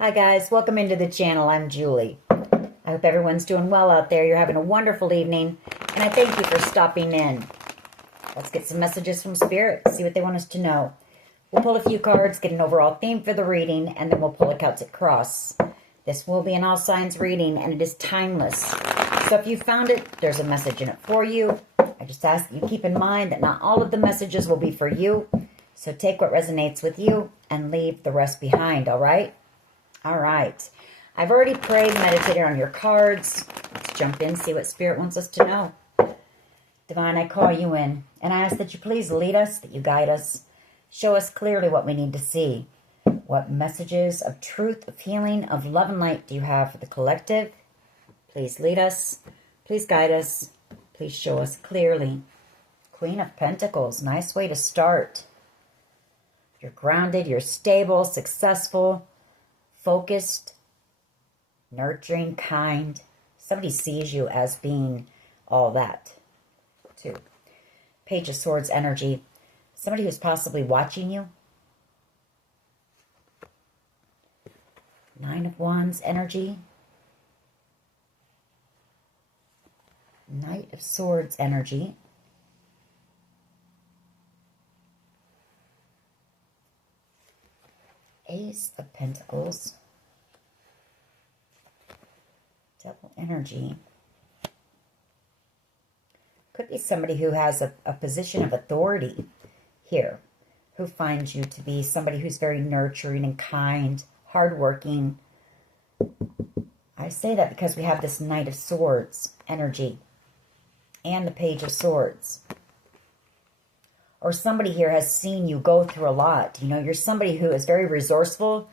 Hi guys, welcome into the channel. I'm Julie. I hope everyone's doing well out there. You're having a wonderful evening, and I thank you for stopping in. Let's get some messages from Spirit, see what they want us to know. We'll pull a few cards, get an overall theme for the reading, and then we'll pull a Celtic cross. This will be an all signs reading, and it is timeless. So if you found it, there's a message in it for you. I just ask that you keep in mind that not all of the messages will be for you. So take what resonates with you and leave the rest behind, all right? All right. I've already prayed, meditated on your cards. Let's jump in, see what Spirit wants us to know. Divine, I call you in, and I ask that you please lead us, that you guide us. Show us clearly what we need to see. What messages of truth, of healing, of love and light do you have for the collective? Please lead us. Please guide us. Please show us clearly. Queen of Pentacles, nice way to start. You're grounded, you're stable, successful, focused, nurturing, kind. Somebody sees you as being all that, too. Page of Swords energy. Somebody who's possibly watching you. Nine of Wands energy. Knight of Swords energy. Ace of Pentacles. Devil energy. Could be somebody who has a position of authority here, who finds you to be somebody who's very nurturing and kind, hardworking. I say that because we have this Knight of Swords energy and the Page of Swords. Or somebody here has seen you go through a lot. You know, you're somebody who is very resourceful,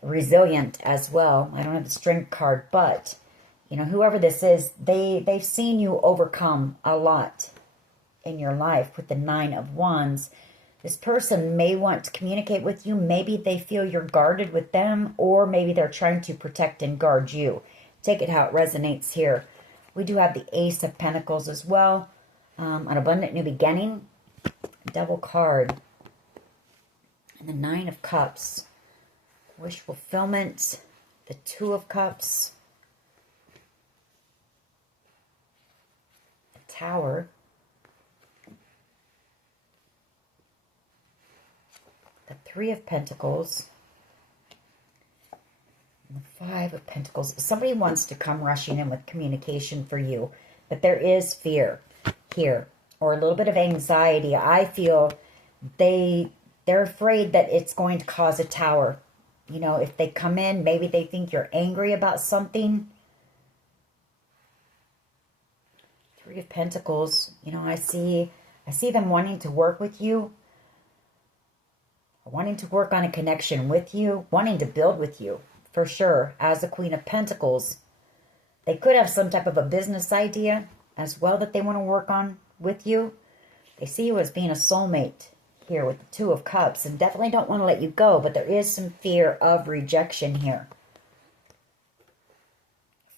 resilient as well. I don't have the Strength card, but, whoever this is, they've seen you overcome a lot in your life with the Nine of Wands. This person may want to communicate with you. Maybe they feel you're guarded with them, or maybe they're trying to protect and guard you. Take it how it resonates here. We do have the Ace of Pentacles as well. An abundant new beginning, Devil card, and the Nine of Cups, wish fulfillment, the Two of Cups, the Tower, the Three of Pentacles, and the Five of Pentacles. Somebody wants to come rushing in with communication for you, but there is fear here, or a little bit of anxiety. I feel they're afraid that it's going to cause a tower. If they come in, maybe they think you're angry about something. Three of Pentacles, I see them wanting to work with you, wanting to work on a connection with you, wanting to build with you, for sure. As the Queen of Pentacles, they could have some type of a business idea as well that they want to work on with you. They see you as being a soulmate here with the Two of Cups, and definitely don't want to let you go, but there is some fear of rejection here.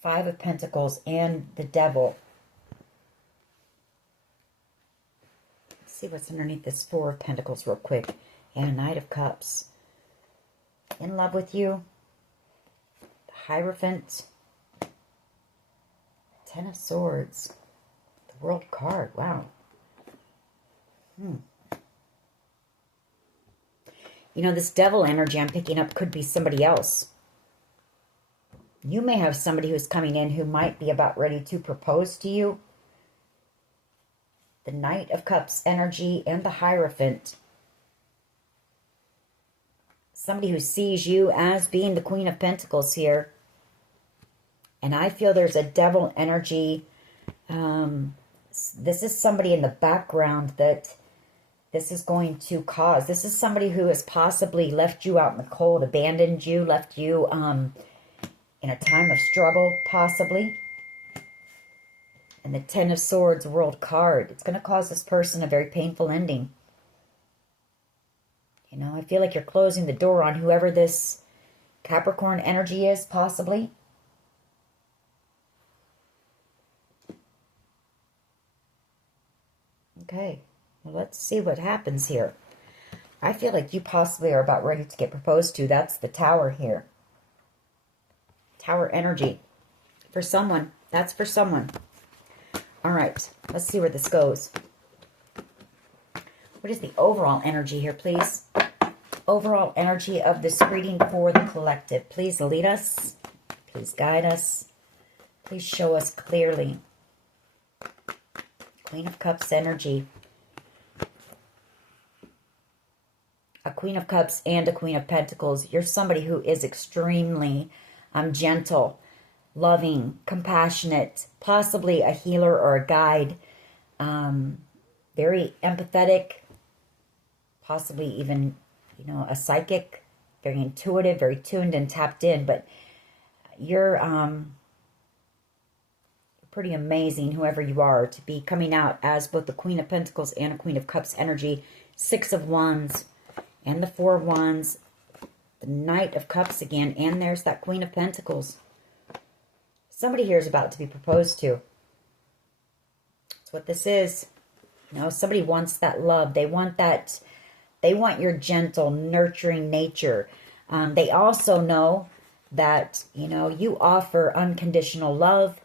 Five of Pentacles and the Devil. Let's see what's underneath this Four of Pentacles real quick. And a Knight of Cups. In love with you. The Hierophant. Ten of Swords. The World card. Wow. This Devil energy I'm picking up could be somebody else. You may have somebody who's coming in who might be about ready to propose to you. The Knight of Cups energy and the Hierophant. Somebody who sees you as being the Queen of Pentacles here. And I feel there's a Devil energy. This is somebody in the background that this is going to cause. This is somebody who has possibly left you out in the cold, abandoned you, left you in a time of struggle, possibly. And the Ten of Swords World card. It's going to cause this person a very painful ending. I feel like you're closing the door on whoever this Capricorn energy is, possibly. Okay. Well, let's see what happens here. I feel like you possibly are about ready to get proposed to. That's the Tower here. Tower energy. For someone. That's for someone. All right. Let's see where this goes. What is the overall energy here, please? Overall energy of this reading for the collective. Please lead us. Please guide us. Please show us clearly. Queen of Cups energy. A Queen of Cups and a Queen of Pentacles. You're somebody who is extremely gentle, loving, compassionate, possibly a healer or a guide. Very empathetic, possibly even, you know, a psychic, very intuitive, very tuned and tapped in. But you're pretty amazing, whoever you are, to be coming out as both the Queen of Pentacles and a Queen of Cups energy. 6 of Wands and the 4 of Wands, the Knight of Cups again, and there's that Queen of Pentacles. Somebody here is about to be proposed to. That's what this is. You know, somebody wants that love. They want that. They want your gentle, nurturing nature. They also know that, you know, you offer unconditional love,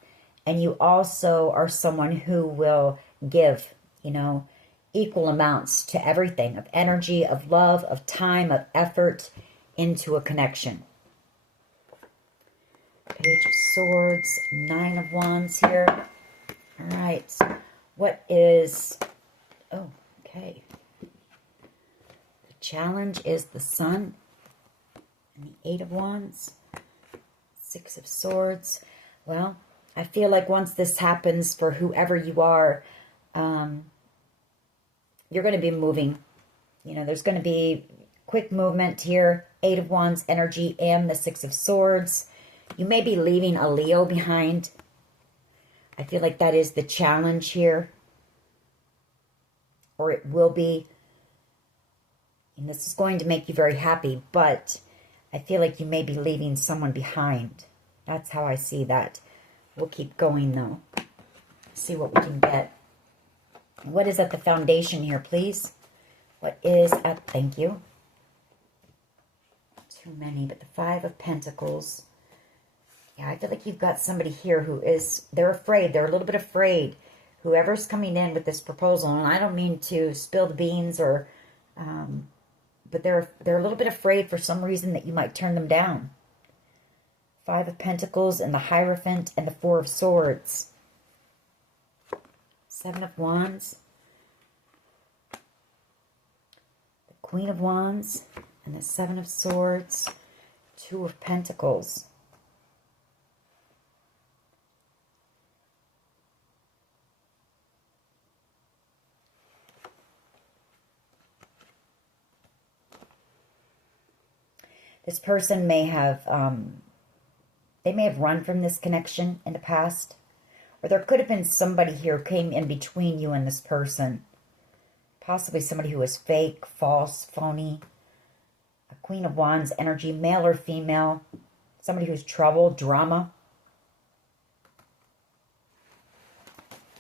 and you also are someone who will give, you know, equal amounts to everything, of energy, of love, of time, of effort into a connection. Page of Swords, 9 of Wands here. All right. What is... Oh, okay. The challenge is the Sun and the 8 of Wands. 6 of Swords. Well, I feel like once this happens for whoever you are, you're going to be moving. You know, there's going to be quick movement here. 8 of Wands energy and the 6 of Swords. You may be leaving a Leo behind. I feel like that is the challenge here. Or it will be. And this is going to make you very happy, but I feel like you may be leaving someone behind. That's how I see that. We'll keep going, though. See what we can get. What is at the foundation here, please? What is at... Thank you. Too many, but the 5 of Pentacles. Yeah, I feel like you've got somebody here who is... They're afraid. They're a little bit afraid. Whoever's coming in with this proposal, and I don't mean to spill the beans or... but they're a little bit afraid for some reason that you might turn them down. 5 of Pentacles and the Hierophant and the 4 of Swords. 7 of Wands. The Queen of Wands and the 7 of Swords. 2 of Pentacles. This person may have, they may have run from this connection in the past. Or there could have been somebody here who came in between you and this person. Possibly somebody who was fake, false, phony. A Queen of Wands energy, male or female. Somebody who's trouble, drama.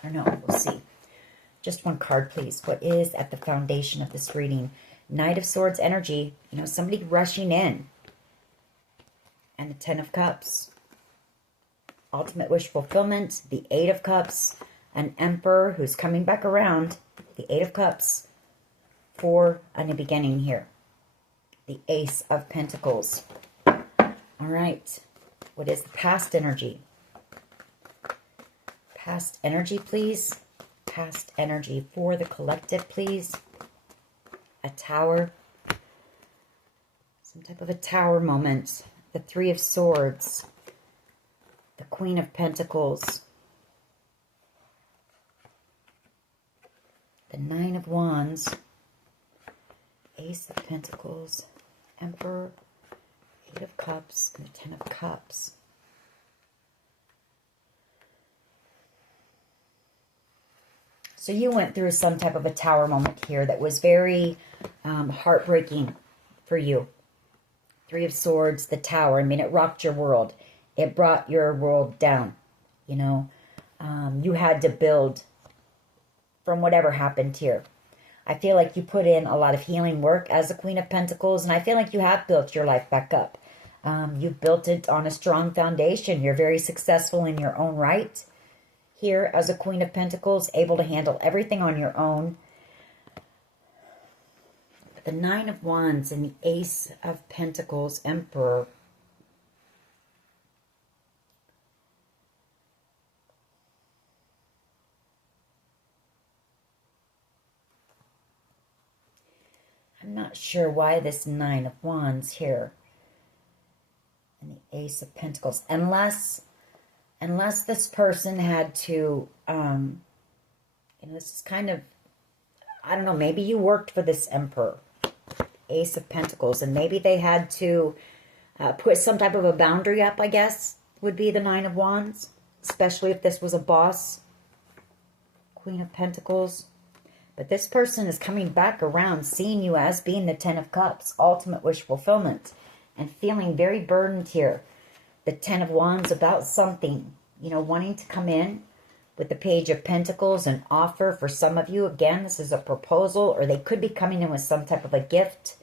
I don't know, we'll see. Just one card, please. What is at the foundation of this reading? Knight of Swords energy. You know, somebody rushing in. And the 10 of Cups. Ultimate wish fulfillment. The 8 of Cups. An Emperor who's coming back around. The 8 of Cups. For a new beginning here. The Ace of Pentacles. All right. What is the past energy? Past energy, please. Past energy for the collective, please. A Tower. Some type of a Tower moment. The 3 of Swords. The Queen of Pentacles. The 9 of Wands. Ace of Pentacles. Emperor. 8 of Cups. And the 10 of Cups. So you went through some type of a Tower moment here that was very heartbreaking for you. 3 of Swords, the Tower. I mean, it rocked your world. It brought your world down. You know, you had to build from whatever happened here. I feel like you put in a lot of healing work as a Queen of Pentacles, and I feel like you have built your life back up. You've built it on a strong foundation. You're very successful in your own right. Here, as a Queen of Pentacles, able to handle everything on your own. But the Nine of Wands and the Ace of Pentacles, Emperor. I'm not sure why this Nine of Wands here. And the Ace of Pentacles. Unless this person had to, this is kind of, I don't know, maybe you worked for this Emperor, Ace of Pentacles, and maybe they had to put some type of a boundary up, I guess, would be the Nine of Wands, especially if this was a boss, Queen of Pentacles. But this person is coming back around, seeing you as being the Ten of Cups, ultimate wish fulfillment, and feeling very burdened here. The Ten of Wands about something, wanting to come in with the Page of Pentacles, an offer for some of you. Again, this is a proposal, or they could be coming in with some type of a gift.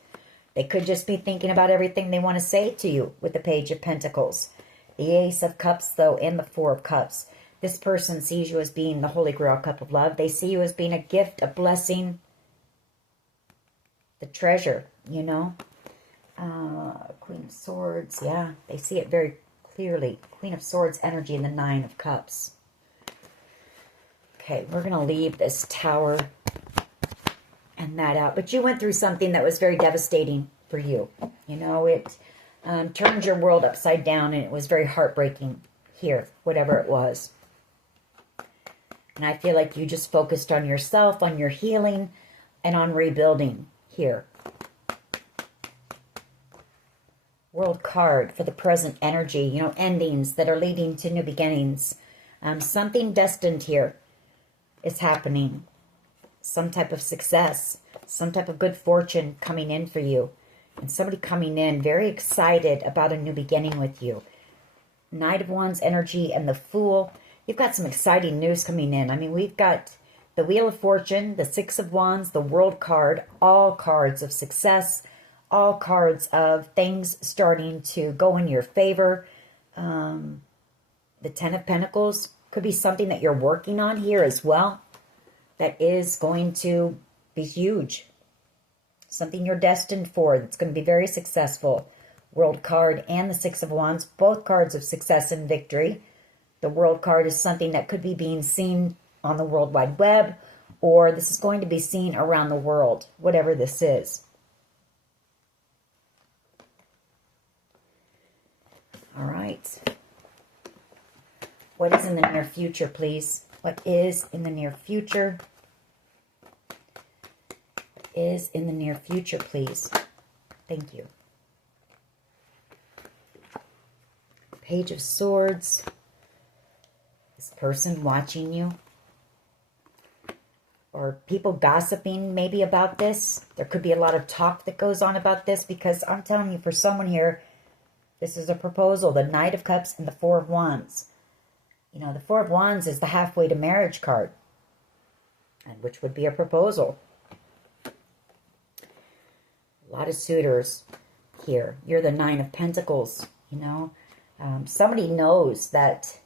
They could just be thinking about everything they want to say to you with the Page of Pentacles. The Ace of Cups, though, and the Four of Cups. This person sees you as being the Holy Grail cup of love. They see you as being a gift, a blessing, the treasure, Queen of Swords, yeah, they see it very clearly. Queen of Swords energy and the Nine of Cups. Okay, we're going to leave this Tower and that out. But you went through something that was very devastating for you. It turned your world upside down, and it was very heartbreaking here, whatever it was. And I feel like you just focused on yourself, on your healing, and on rebuilding here. World card for the present energy, endings that are leading to new beginnings. Something destined here is happening. Some type of success, some type of good fortune coming in for you. And somebody coming in very excited about a new beginning with you. Knight of Wands energy and the Fool. You've got some exciting news coming in. I mean, we've got the Wheel of Fortune, the Six of Wands, the World card, all cards of success, all cards of things starting to go in your favor. The Ten of Pentacles could be something that you're working on here as well. That is going to be huge. Something you're destined for that's going to be very successful. World card and the Six of Wands, both cards of success and victory. The World card is something that could be being seen on the World Wide Web, or this is going to be seen around the world, whatever this is. All right. What is in the near future, please? What is in the near future? What is in the near future, please? Thank you. Page of Swords. This person watching you. Or people gossiping maybe about this. There could be a lot of talk that goes on about this, because I'm telling you, for someone here, this is a proposal. The Knight of Cups and the Four of Wands. The Four of Wands is the halfway to marriage card, and which would be a proposal. A lot of suitors here. You're the Nine of Pentacles, somebody knows that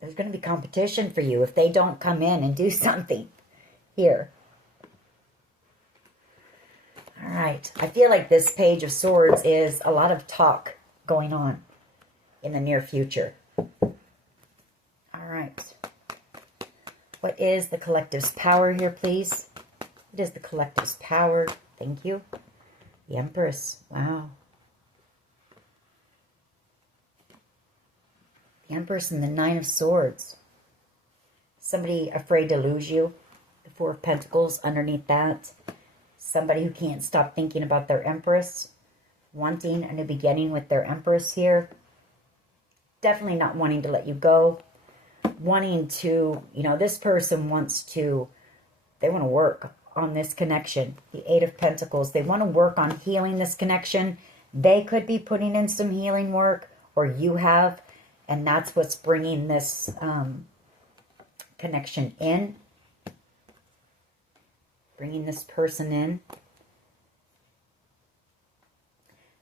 there's going to be competition for you if they don't come in and do something here. All right. I feel like this Page of Swords is a lot of talk going on in the near future. All right. What is the collective's power here, please? What is the collective's power? Thank you. The Empress. Wow. The Empress and the Nine of Swords. Somebody afraid to lose you. The Four of Pentacles underneath that. Somebody who can't stop thinking about their Empress. Wanting a new beginning with their Empress here. Definitely not wanting to let you go. Wanting to, this person wants to, they want to work on this connection. The Eight of Pentacles. They want to work on healing this connection. They could be putting in some healing work, or you have. And that's what's bringing this connection in. bringing this person in.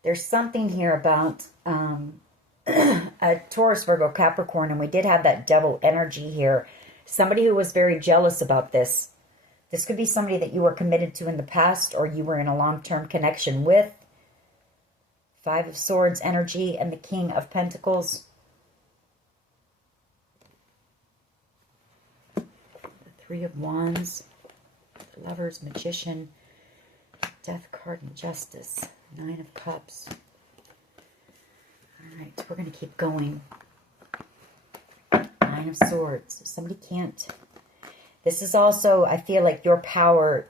There's something here about a Taurus, Virgo, Capricorn, and we did have that devil energy here. Somebody who was very jealous about this. This could be somebody that you were committed to in the past or you were in a long-term connection with. Five of Swords energy and the King of Pentacles. The Three of Wands. Lovers, Magician. Death card and Justice. Nine of Cups. All right, we're going to keep going. Nine of Swords. Somebody can't... This is also, I feel like your power,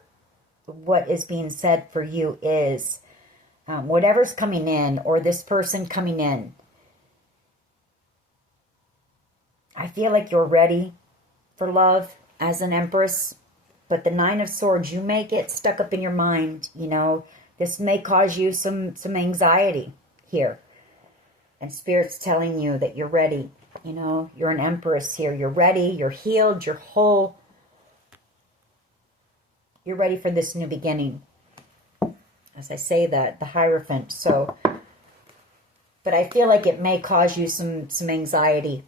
what is being said for you is whatever's coming in or this person coming in. I feel like you're ready for love as an Empress. But the Nine of Swords, you may get stuck up in your mind, you know. This may cause you some anxiety here. And Spirit's telling you that you're ready. You know, you're an Empress here. You're ready. You're healed. You're whole. You're ready for this new beginning. As I say that, the Hierophant. So, but I feel like it may cause you some anxiety.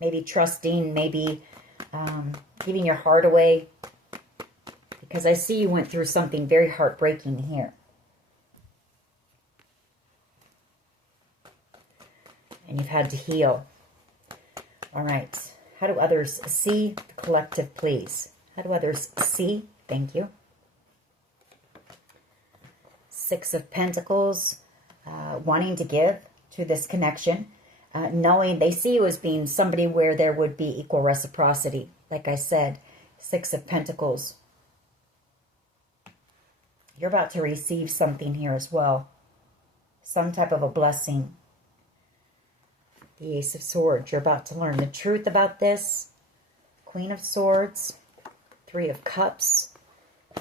Maybe trusting, maybe giving your heart away. Because I see you went through something very heartbreaking here. And you've had to heal. All right. How do others see the collective, please? How do others see? Thank you. Six of Pentacles, wanting to give to this connection, knowing they see you as being somebody where there would be equal reciprocity. Like I said, Six of Pentacles. You're about to receive something here as well. Some type of a blessing. The Ace of Swords. You're about to learn the truth about this. Queen of Swords. Three of Cups.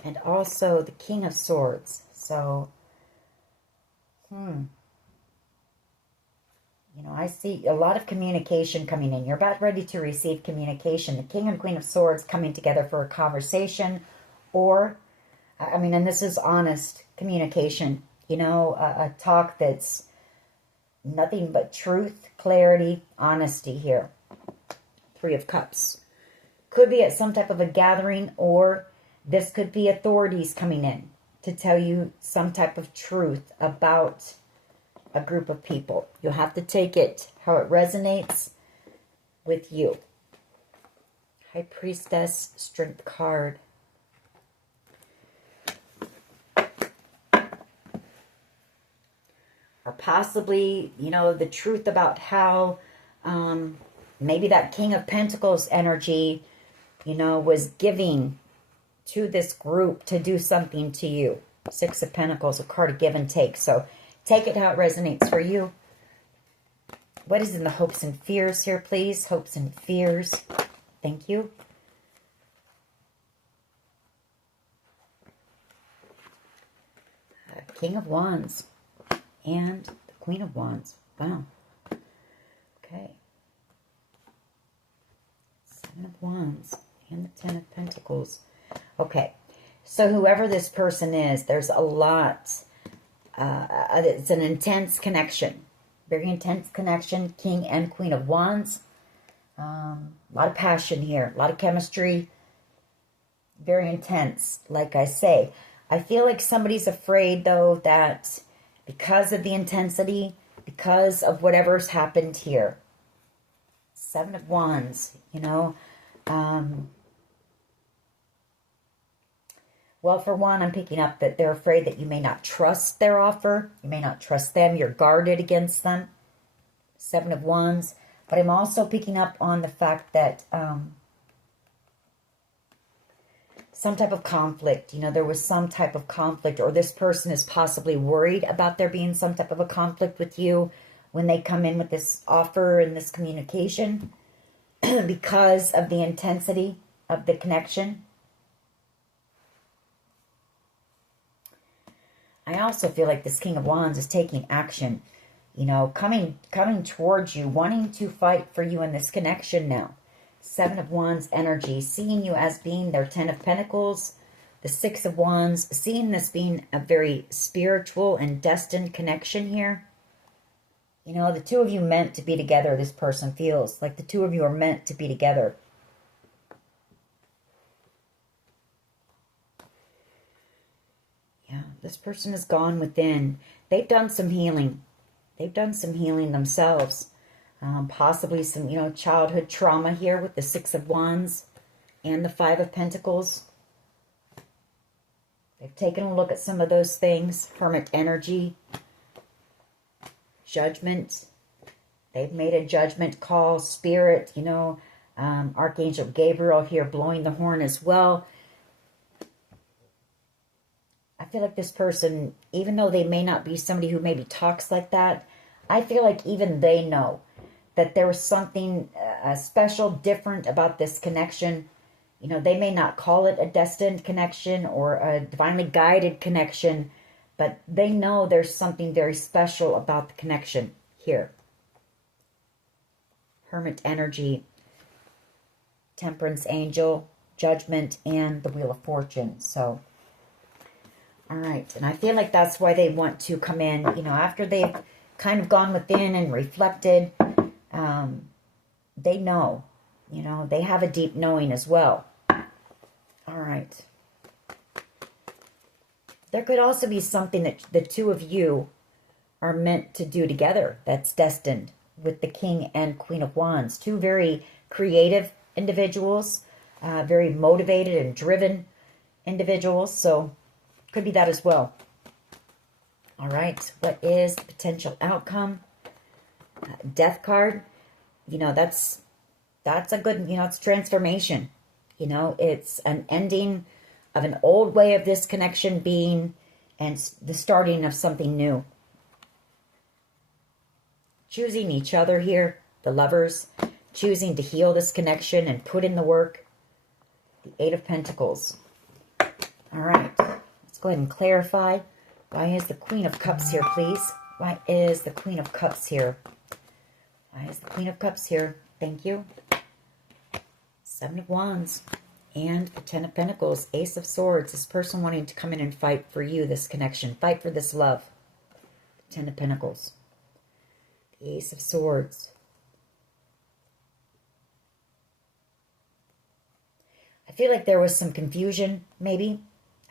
And also the King of Swords. So, you know, I see a lot of communication coming in. You're about ready to receive communication. The King and Queen of Swords coming together for a conversation. Or, I mean, and this is honest communication. You know, a talk that's nothing but truth, clarity, honesty here. Three of Cups. Could be at some type of a gathering, or this could be authorities coming in to tell you some type of truth about a group of people. You'll have to take it how it resonates with you. High Priestess, Strength card. Or possibly, you know, the truth about how maybe that King of Pentacles energy, you know, was giving to this group to do something to you. Six of Pentacles, a card of give and take. So take it how it resonates for you. What is in the hopes and fears here, please? Hopes and fears. Thank you. King of Wands. And the Queen of Wands. Wow. Okay. Seven of Wands. And the Ten of Pentacles. Okay. So whoever this person is, there's a lot. It's an intense connection. Very intense connection. King and Queen of Wands. A lot of passion here. A lot of chemistry. Very intense, like I say. I feel like somebody's afraid, though, that because of the intensity, because of whatever's happened here. Seven of Wands, you know. Well, for one, I'm picking up that they're afraid that you may not trust their offer. You may not trust them. You're guarded against them. Seven of Wands. But I'm also picking up on the fact that some type of conflict, you know, there was some type of conflict, or this person is possibly worried about there being some type of a conflict with you when they come in with this offer and this communication because of the intensity of the connection. I also feel like this King of Wands is taking action, you know, coming towards you, wanting to fight for you in this connection now. Seven of Wands energy, seeing you as being their Ten of Pentacles. The Six of Wands, seeing this being a very spiritual and destined connection here. You know, the two of you meant to be together, this person feels. Like the two of you are meant to be together. Yeah, this person has gone within. They've done some healing. They've done some healing themselves. Possibly some, childhood trauma here with the Six of Wands and the Five of Pentacles. They've taken a look at some of those things. Hermit energy. Judgment. They've made a judgment call. Spirit, Archangel Gabriel here blowing the horn as well. I feel like this person, even though they may not be somebody who maybe talks like that, I feel like even they know that there was something special, different about this connection. They may not call it a destined connection or a divinely guided connection, but they know there's something very special about the connection here. Hermit energy, Temperance angel, Judgment, and the Wheel of Fortune. So, all right. And I feel like that's why they want to come in, after they've kind of gone within and reflected. They know, they have a deep knowing as well. All right. There could also be something that the two of you are meant to do together that's destined with the King and Queen of Wands. Two very creative individuals, very motivated and driven individuals. So could be that as well. All right. What is the potential outcome? Death card. That's a good, it's transformation. It's an ending of an old way of this connection being and the starting of something new. Choosing each other here, the lovers, choosing to heal this connection and put in the work. The Eight of Pentacles. All right, let's go ahead and clarify. Why is the Queen of Cups here, please? Why is the Queen of Cups here? Why is the Queen of Cups here? Thank you. Seven of Wands. And the Ten of Pentacles. Ace of Swords. This person wanting to come in and fight for you, this connection. Fight for this love. Ten of Pentacles. The Ace of Swords. I feel like there was some confusion, maybe,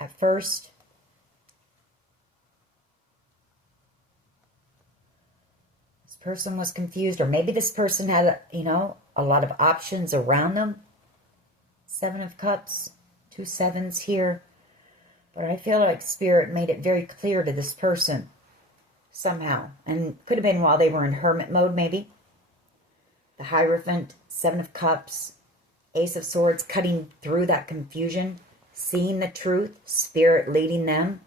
at first. Person was confused, or maybe this person had, a lot of options around them. Seven of Cups, two sevens here. But I feel like Spirit made it very clear to this person somehow. And could have been while they were in hermit mode, maybe. The Hierophant, Seven of Cups, Ace of Swords, cutting through that confusion, seeing the truth, Spirit leading them,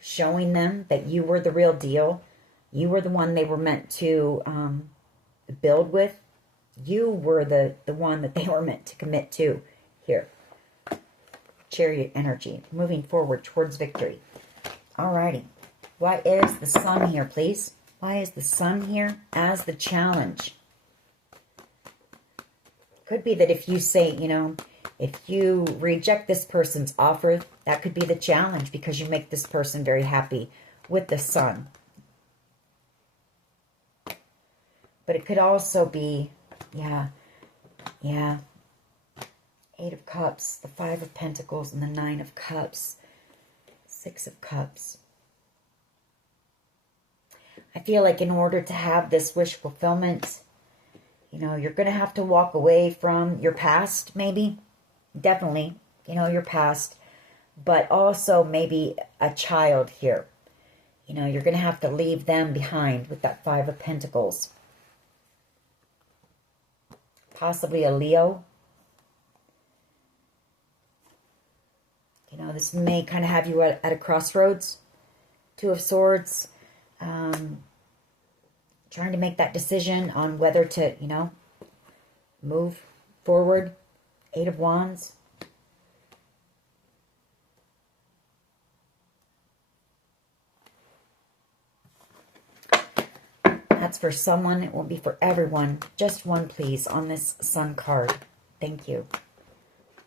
showing them that you were the real deal. You were the one they were meant to build with. You were the one that they were meant to commit to here. Chariot energy. Moving forward towards victory. Alrighty. Why is the Sun here, please? Why is the Sun here as the challenge? Could be that if you say, if you reject this person's offer, that could be the challenge because you make this person very happy with the Sun. But it could also be, yeah. Eight of Cups, the Five of Pentacles, and the Nine of Cups. Six of Cups. I feel like in order to have this wish fulfillment, you're going to have to walk away from your past, maybe. Definitely, your past. But also maybe a child here. You're going to have to leave them behind with that Five of Pentacles. Possibly a Leo. This may kind of have you at a crossroads. Two of Swords. Trying to make that decision on whether to, move forward. Eight of Wands. That's for someone. It won't be for everyone. Just one, please, on this Sun card. Thank you.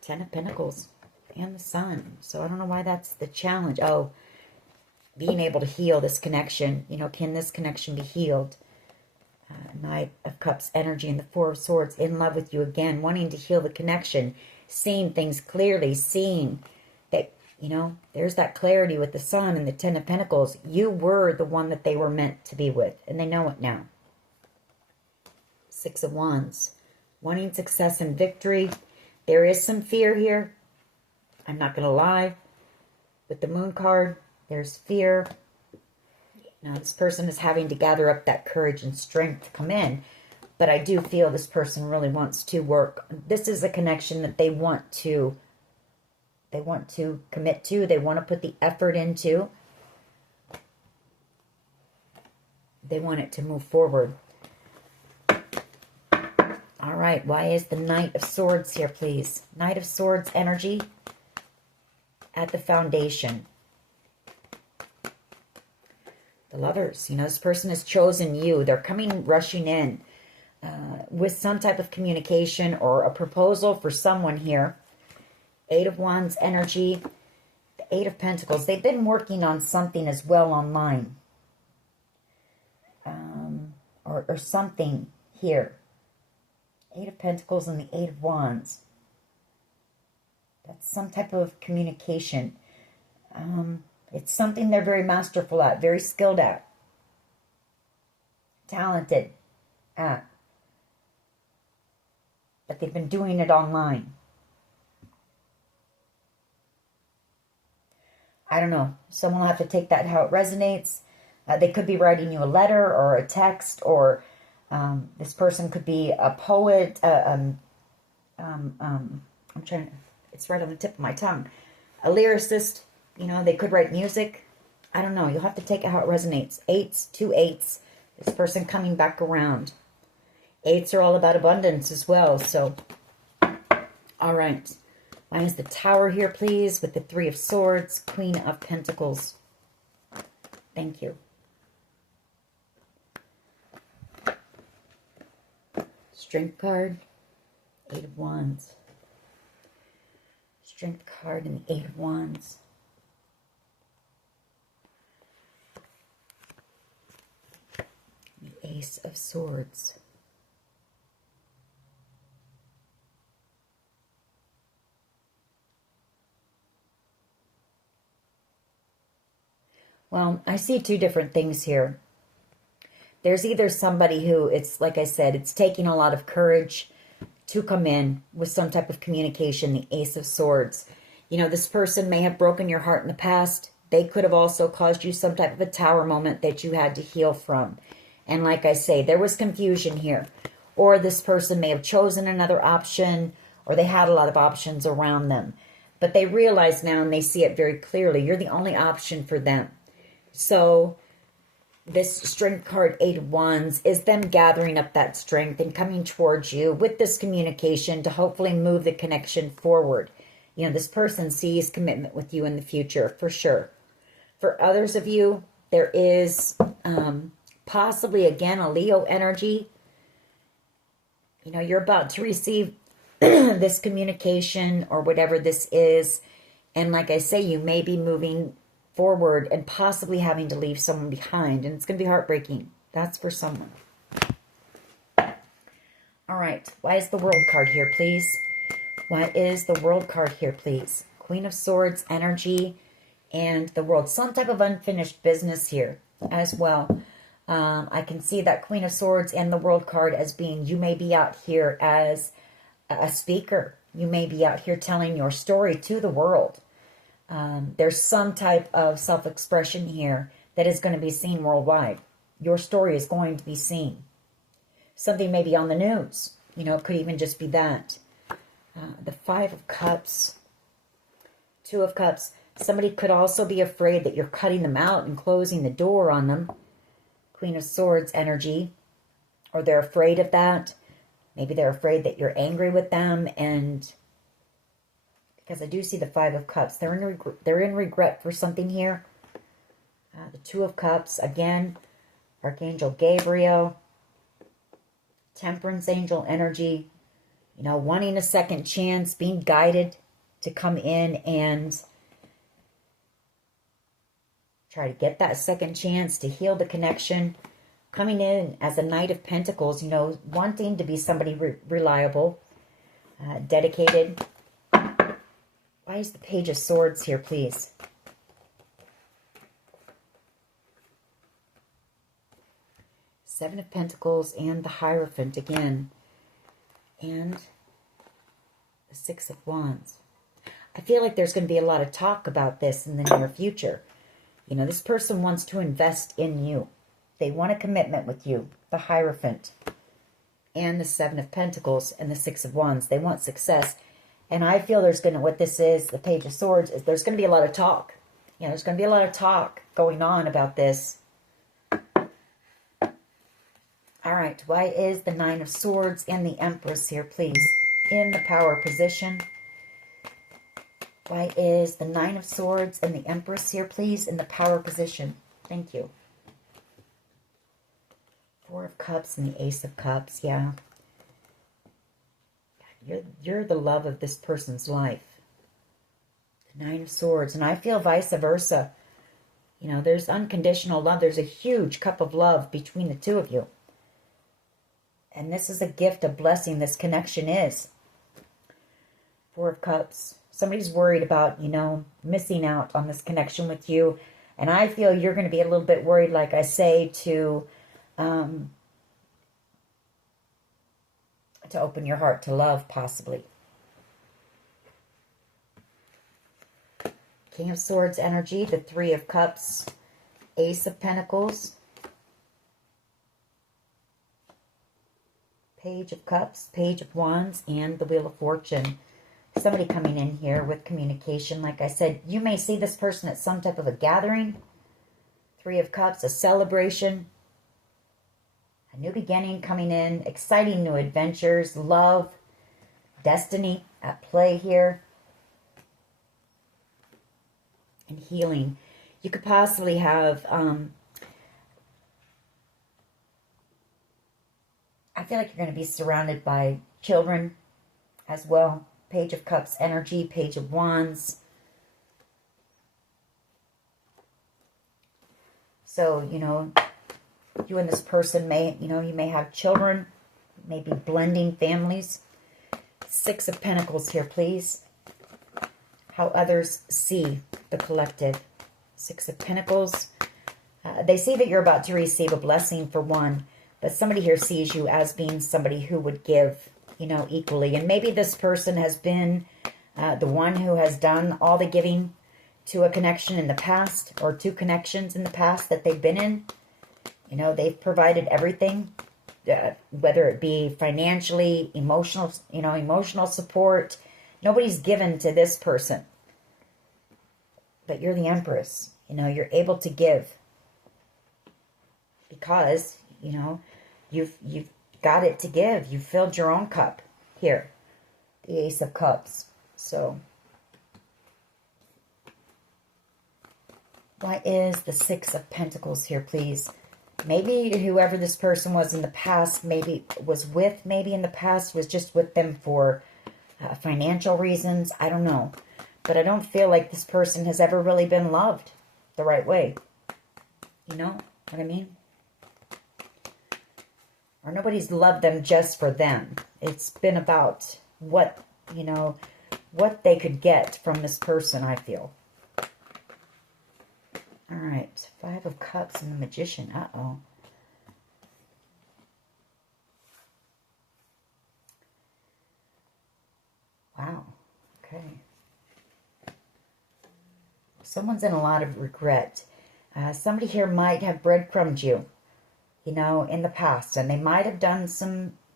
Ten of Pentacles and the Sun. So I don't know why that's the challenge. Oh, being able to heal this connection. You know, can this connection be healed? Knight of Cups energy and the Four of Swords, in love with you again, wanting to heal the connection, seeing things clearly, seeing that, you know, there's that clarity with the Sun and the Ten of Pentacles. You were the one that they were meant to be with, and they know it now. Six of Wands, wanting success and victory. There is some fear here. I'm not going to lie. With the Moon card, there's fear. Now, this person is having to gather up that courage and strength to come in. But I do feel this person really wants to work. This is a connection that they want to commit to. They want to put the effort into. They want it to move forward. All right. Why is the Knight of Swords here, please? Knight of Swords energy at the foundation. The Lovers, you know, this person has chosen you. They're coming, rushing in with some type of communication or a proposal for someone here. Eight of Wands energy, the Eight of Pentacles. They've been working on something as well online. Or something here. Eight of Pentacles and the Eight of Wands. That's some type of communication. It's something they're very masterful at, very skilled at, talented at. But they've been doing it online. I don't know. Someone will have to take that how it resonates. They could be writing you a letter or a text, or this person could be a poet. I'm trying. It's right on the tip of my tongue. A lyricist. You know, they could write music. I don't know. You'll have to take it how it resonates. Eights, two eights. This person coming back around. Eights are all about abundance as well. So, all right. Mine is the Tower here, please, with the Three of Swords, Queen of Pentacles. Thank you. Strength card, Eight of Wands. Strength card and the Eight of Wands. The Ace of Swords. Well, I see two different things here. There's either somebody who, it's like I said, it's taking a lot of courage to come in with some type of communication, the Ace of Swords. You know, this person may have broken your heart in the past. They could have also caused you some type of a tower moment that you had to heal from. And like I say, there was confusion here. Or this person may have chosen another option, or they had a lot of options around them. But they realize now, and they see it very clearly, you're the only option for them. So this Strength card, Eight of Wands, is them gathering up that strength and coming towards you with this communication to hopefully move the connection forward. You know, this person sees commitment with you in the future, for sure. For others of you, there is possibly, again, a Leo energy. You know, you're about to receive this communication or whatever this is. And like I say, you may be moving forward and possibly having to leave someone behind, and it's going to be heartbreaking. That's for someone. All right, why is the World card here, please? What is the World card here, please? Queen of Swords energy and the World. Some type of unfinished business here as well. I can see that Queen of Swords and the World card as being, you may be out here as a speaker. You may be out here telling your story to the world. There's some type of self-expression here that is going to be seen worldwide. Your story is going to be seen. Something maybe on the news. You know, it could even just be that. The Five of Cups. Two of Cups. Somebody could also be afraid that you're cutting them out and closing the door on them. Queen of Swords energy. Or they're afraid of that. Maybe they're afraid that you're angry with them, and because I do see the Five of Cups. They're in regret for something here. The Two of Cups, again, Archangel Gabriel, Temperance angel energy. You know, wanting a second chance, being guided to come in and try to get that second chance to heal the connection. Coming in as a Knight of Pentacles, you know, wanting to be somebody reliable, dedicated. Why is the Page of Swords here, please? Seven of Pentacles and the Hierophant again. And the Six of Wands. I feel like there's going to be a lot of talk about this in the near future. You know, this person wants to invest in you. They want a commitment with you. The Hierophant and the Seven of Pentacles and the Six of Wands. They want success. And I feel there's going to, what this is, the Page of Swords, is there's going to be a lot of talk. You know, there's going to be a lot of talk going on about this. All right, why is the Nine of Swords and the Empress here, please? In the power position. Why is the Nine of Swords and the Empress here, please? In the power position. Thank you. Four of Cups and the Ace of Cups, yeah. You're the love of this person's life. The Nine of Swords. And I feel vice versa. You know, there's unconditional love. There's a huge cup of love between the two of you. And this is a gift, a blessing, this connection is. Four of Cups. Somebody's worried about, you know, missing out on this connection with you. And I feel you're going to be a little bit worried, like I say, to open your heart to love, possibly. King of Swords energy, the Three of Cups, Ace of Pentacles, Page of Cups, Page of Wands, and the Wheel of Fortune. Somebody coming in here with communication. Like I said, you may see this person at some type of a gathering. Three of Cups, a celebration. A new beginning coming in. Exciting new adventures. Love. Destiny at play here. And healing. You could possibly have... I feel like you're going to be surrounded by children as well. Page of Cups energy, Page of Wands. So, you know, you and this person may, you know, you may have children, maybe blending families. Six of Pentacles here, please. How others see the collective. Six of Pentacles. They see that you're about to receive a blessing for one, but somebody here sees you as being somebody who would give, you know, equally. And maybe this person has been the one who has done all the giving to a connection in the past, or two connections in the past that they've been in. You know, they've provided everything, whether it be financially, emotional, you know, emotional support. Nobody's given to this person. But you're the Empress. You know, you're able to give. Because, you know, you've got it to give. You filled your own cup here. The Ace of Cups. So, why is the Six of Pentacles here, please? Maybe whoever this person was in the past, maybe was with, maybe in the past was just with them for financial reasons. I don't know. But I don't feel like this person has ever really been loved the right way. You know what I mean? Or nobody's loved them just for them. It's been about what, you know, what they could get from this person, I feel. All right. Five of Cups and the Magician. Uh-oh. Wow. Okay. Someone's in a lot of regret. Somebody here might have breadcrumbed you, you know, in the past. And they might have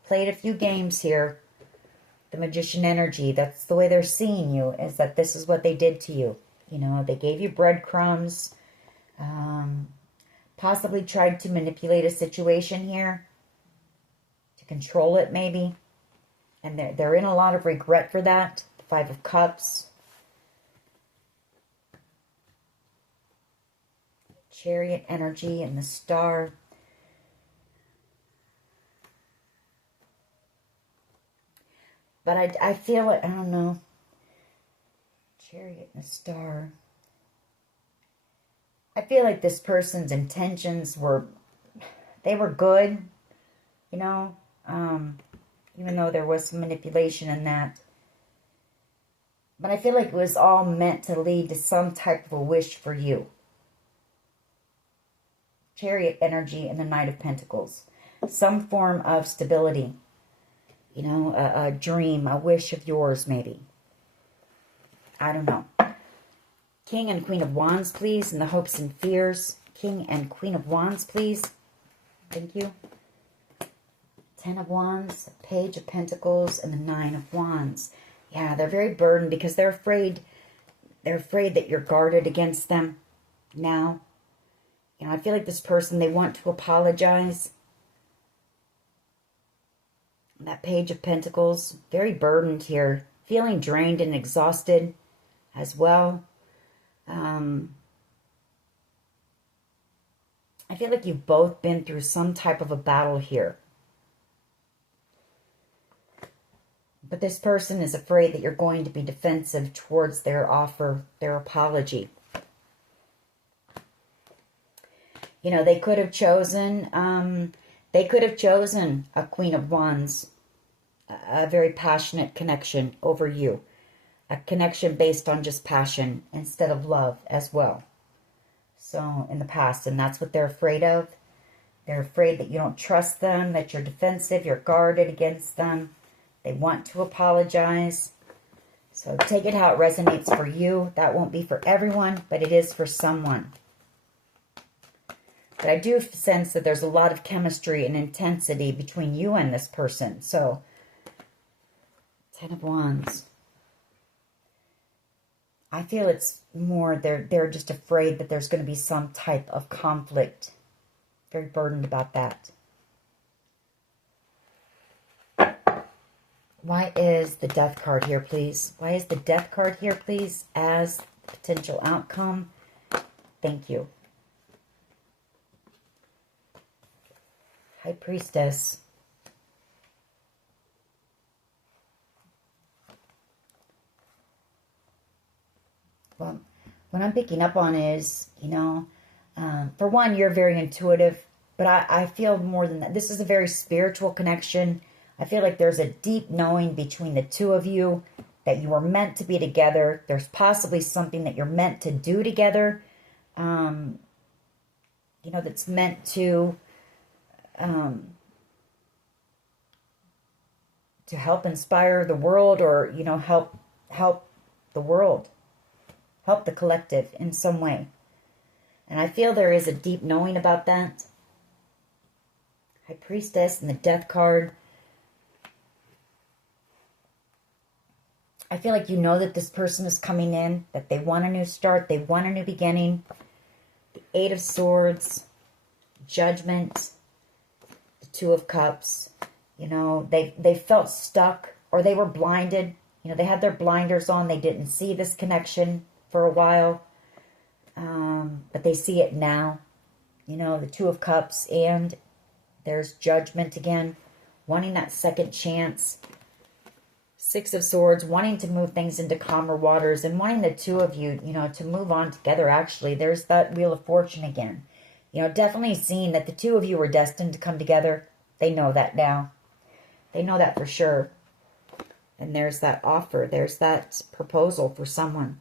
played a few games here. The Magician energy, that's the way they're seeing you, is that this is what they did to you. You know, they gave you breadcrumbs. Possibly tried to manipulate a situation here. To control it, maybe. And they're in a lot of regret for that. The Five of Cups. Chariot energy and the Star. But I feel it, I don't know. Chariot and a star. I feel like this person's intentions were, they were good, you know, even though there was some manipulation in that. But I feel like it was all meant to lead to some type of a wish for you. Chariot energy and the Knight of Pentacles. Some form of stability. You know, a dream, a wish of yours maybe. I don't know. King and Queen of Wands, please, and the hopes and fears. King and Queen of Wands, please. Thank you. Ten of Wands, Page of Pentacles, and the Nine of Wands. Yeah, they're very burdened because they're afraid. They're afraid that you're guarded against them now. You know, I feel like this person, they want to apologize. That Page of Pentacles, very burdened here. Feeling drained and exhausted as well. I feel like you've both been through some type of a battle here. But this person is afraid that you're going to be defensive towards their offer, their apology. You know, they could have chosen a Queen of Wands, a very passionate connection over you. A connection based on just passion instead of love as well. So, in the past, and that's what they're afraid of. They're afraid that you don't trust them, that you're defensive, you're guarded against them. They want to apologize. So take it how it resonates for you. That won't be for everyone, but it is for someone. But I do sense that there's a lot of chemistry and intensity between you and this person. So, Ten of Wands. I feel it's more they're just afraid that there's going to be some type of conflict. Very burdened about that. Why is the Death card here, please? Why is the Death card here, please, as potential outcome? Thank you. High Priestess. Well, what I'm picking up on is, you know, for one, you're very intuitive, but I feel more than that. This is a very spiritual connection. I feel like there's a deep knowing between the two of you that you were meant to be together. There's possibly something that you're meant to do together, you know, that's meant to help inspire the world, or, you know, help the world, help the collective in some way. And I feel there is a deep knowing about that. High Priestess and the Death card. I feel like you know that this person is coming in, that they want a new start, they want a new beginning. The Eight of Swords, Judgment, the Two of Cups. You know, they felt stuck, or they were blinded. You know, they had their blinders on. They didn't see this connection for a while. But they see it now. You know, the Two of Cups, and there's Judgment again. Wanting that second chance. Six of Swords, wanting to move things into calmer waters, and wanting the two of you, you know, to move on together, actually. There's that Wheel of Fortune again. You know, definitely seeing that the two of you were destined to come together. They know that now. They know that for sure. And there's that offer. There's that proposal for someone.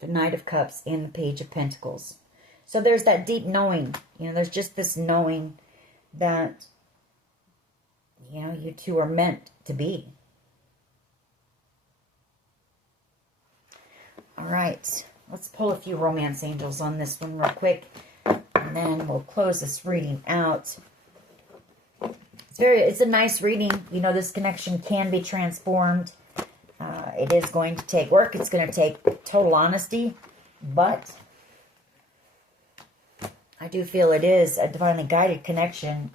The Knight of Cups and the Page of Pentacles. So there's that deep knowing. You know, there's just this knowing that, you know, you two are meant to be. All right. Let's pull a few romance angels on this one real quick. And then we'll close this reading out. It's a nice reading. You know, this connection can be transformed. It is going to take work. It's going to take total honesty. But I do feel it is a divinely guided connection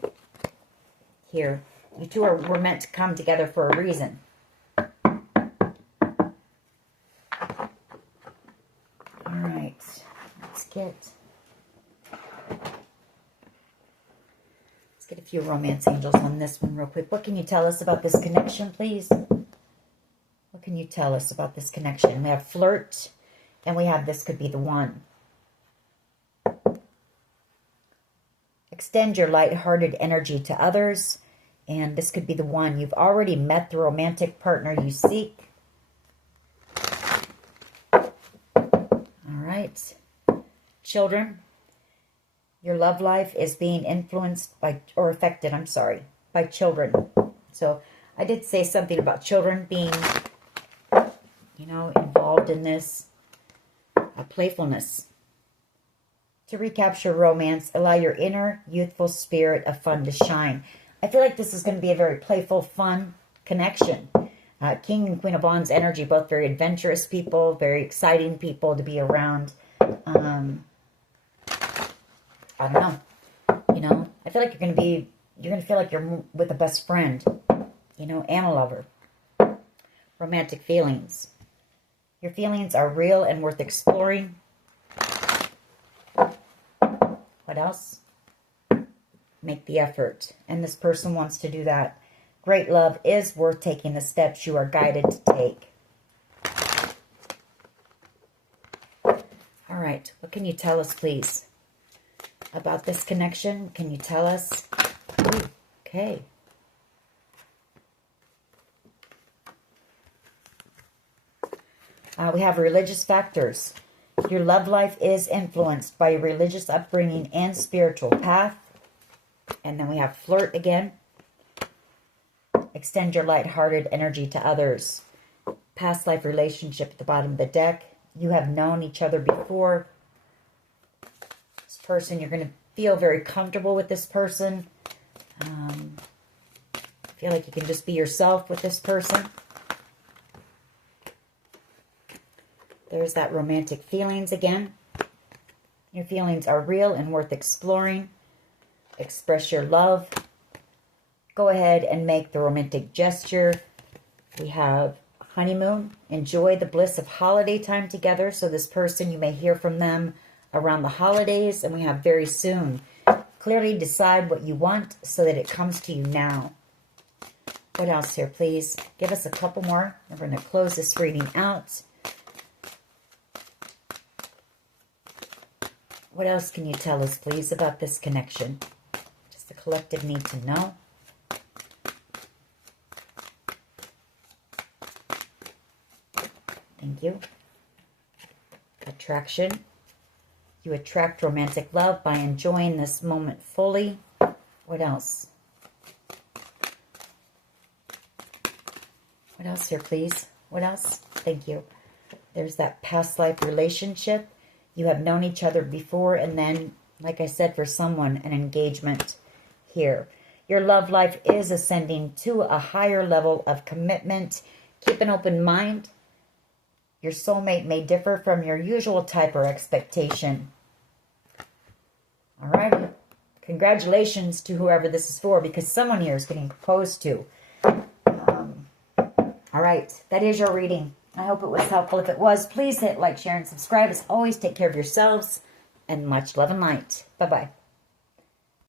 here. You two were meant to come together for a reason. All right. Let's get a few romance angels on this one real quick. What can you tell us about this connection, please? can you tell us about this connection? We have flirt, and we have this could be the one. Extend your light-hearted energy to others, and this could be the one. You've already met the romantic partner you seek. All right. Children, your love life is being influenced by, or affected, I'm sorry, by children. So I did say something about children being, you know, involved in this. Playfulness. To recapture romance, allow your inner youthful spirit of fun to shine. I feel like this is going to be a very playful, fun connection. King and Queen of Wands energy, both very adventurous people, very exciting people to be around. I don't know. You know, I feel like you're going to feel like you're with a best friend, you know, and a lover. Romantic feelings. Your feelings are real and worth exploring. What else? Make the effort. And this person wants to do that. Great love is worth taking the steps you are guided to take. All right. What can you tell us, please, about this connection? Can you tell us? Ooh, okay. We have religious factors. Your love life is influenced by your religious upbringing and spiritual path. And then we have flirt again. Extend your light-hearted energy to others. Past life relationship at the bottom of the deck. You have known each other before. This person, you're going to feel very comfortable with this person. Feel like you can just be yourself with this person. There's that romantic feelings again. Your feelings are real and worth exploring. Express your love. Go ahead and make the romantic gesture. We have honeymoon. Enjoy the bliss of holiday time together. So this person, you may hear from them around the holidays. And we have very soon. Clearly decide what you want so that it comes to you now. What else here, please? Give us a couple more. We're going to close this reading out. What else can you tell us, please, about this connection? Just the collective need to know. Thank you. Attraction. You attract romantic love by enjoying this moment fully. What else? What else here, please? What else? Thank you. There's that past life relationship. You have known each other before, and then, like I said, for someone, an engagement here. Your love life is ascending to a higher level of commitment. Keep an open mind. Your soulmate may differ from your usual type or expectation. All right. Congratulations to whoever this is for, because someone here is getting proposed to. All right. That is your reading. I hope it was helpful. If it was, please hit like, share, and subscribe. As always, take care of yourselves, and much love and light. Bye-bye.